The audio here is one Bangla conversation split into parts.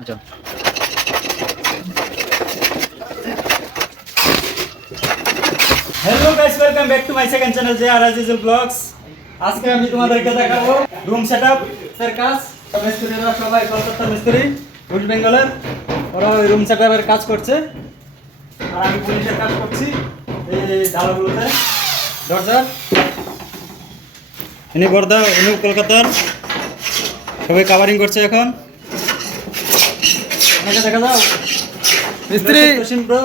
আচ্ছা hello guys welcome back to my second channel J R Azizul blogs আজকে আমি তোমাদেরকে দেখাবো রুম সেটআপ সার্কাস মিস্ত্রিরা সবাই কলকাতা মিস্ত্রি ওয়েস্ট বেঙ্গলের ওরা ওই রুম সেটআপের কাজ করছে। আর আমি পুলিশের কাজ করছি এই ডালাগুলোতে দরজা। ইনি বর্দা ইনি কলকাতার। সবাই কাভারিং করছে এখন। আমাকে দেখা যাও মিস্ত্রি। ব্রো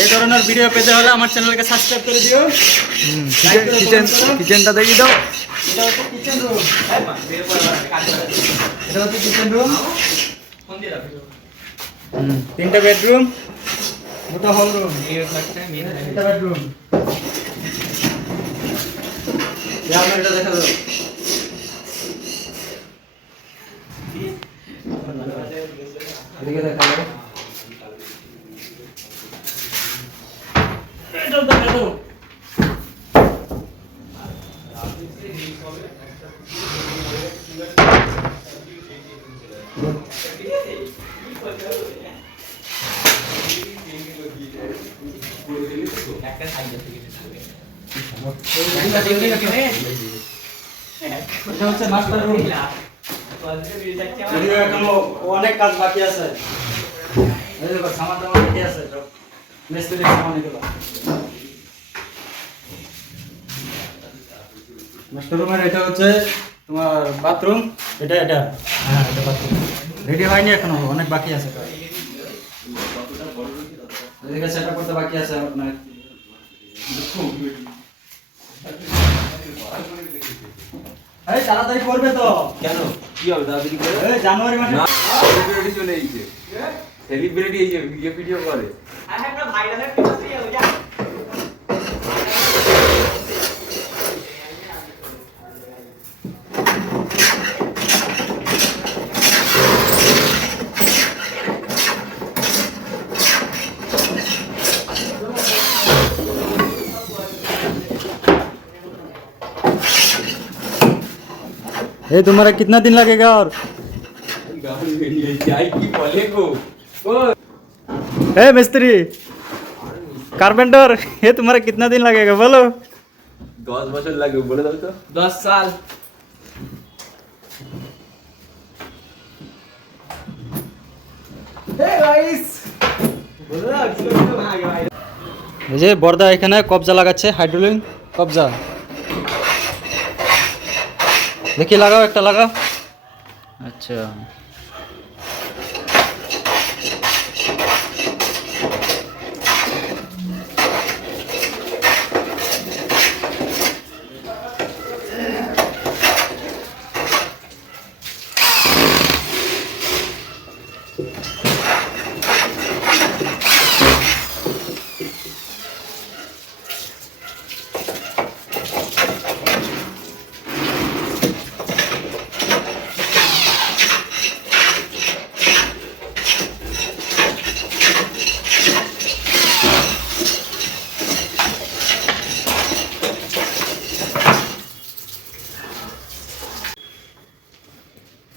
এই ধরনের ভিডিও পেতে হলে আমার চ্যানেলকে সাবস্ক্রাইব করে দিও। কিচেন কিচেনটা দেখি দাও। এটা হচ্ছে কিচেন রুম এটা হচ্ছে কিচেন রুম তিনটা বেডরুম দুটো হল রুম এটা বেডরুম এটা দেখা যাও এদিকে দেখা যাও এটা হচ্ছে মাস্টার রুম যদিও এখনো অনেক কাজ বাকি আছে এই দেখো সামান টামান বাকি আছে সব মিস্ত্রির সামান এগুলো মাস্টার রুমের এটা হচ্ছে তোমার বাথরুম এটা এটা। হ্যাঁ এটা বাথরুম। রেডি হয়নি এখনও অনেক বাকি আছে এদিকে সেটা করতে বাকি আছে আপনার। এই তাড়াতাড়ি করবে তো। কেন? কি হবে তাড়াতাড়ি করে? এই জানুয়ারি মাসে সেলিব্রিটি চলে এসেছে। সেলিব্রিটি এই যে ভিডিও ভিডিও করে। ए तुम्हारा कितना दिन लगेगा और গাড়ি বেরিয়ে যাই কি বলে গো ও ए मिस्त्री कारपेंटर ये तुम्हारा कितना दिन लगेगा बोलो দশ বছর লাগবে বলে দাও তো দশ সাল এই যে বর্দা এখানে কবজা লাগাচ্ছে হাইড্রোলিক কবজা দেখি লাগাও একটা লাগাও। আচ্ছা।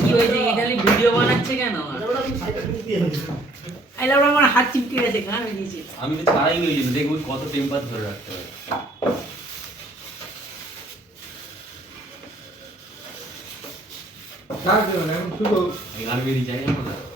কি হয়েছে খালি ভিডিও বানাচ্ছে কেন আইলা আমার হাত চিপকে গেছে দিয়েছে আমি তো ছাড়াই গেছি দেখব কত টেম্পার ধরে রাখতে পারে এই গান বেরিয়ে যায় না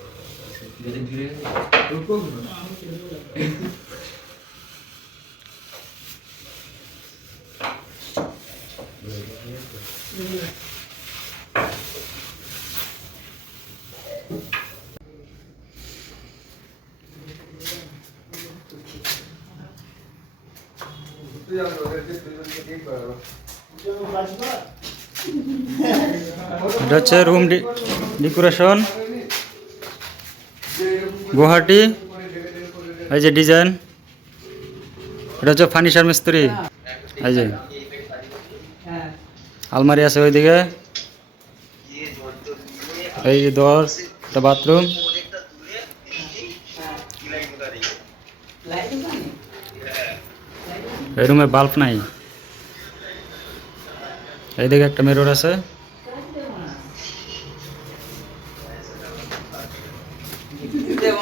Dutcher room di decoration. Guwahati. এই যে ডিজাইন। এটা হচ্ছে ফার্নিচার মিস্ত্রি। এই যে। আলমারি আছে ওইদিকে। এই যে দর একটা বাথরুম। এই রুমে বাল্ব নাই। এইদিকে একটা মিরর আছে।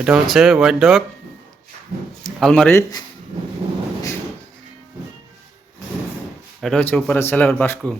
এটা হচ্ছে হোয়াইট ডগ আলমারি। এটা হচ্ছে উপরে ছেলে বাসকু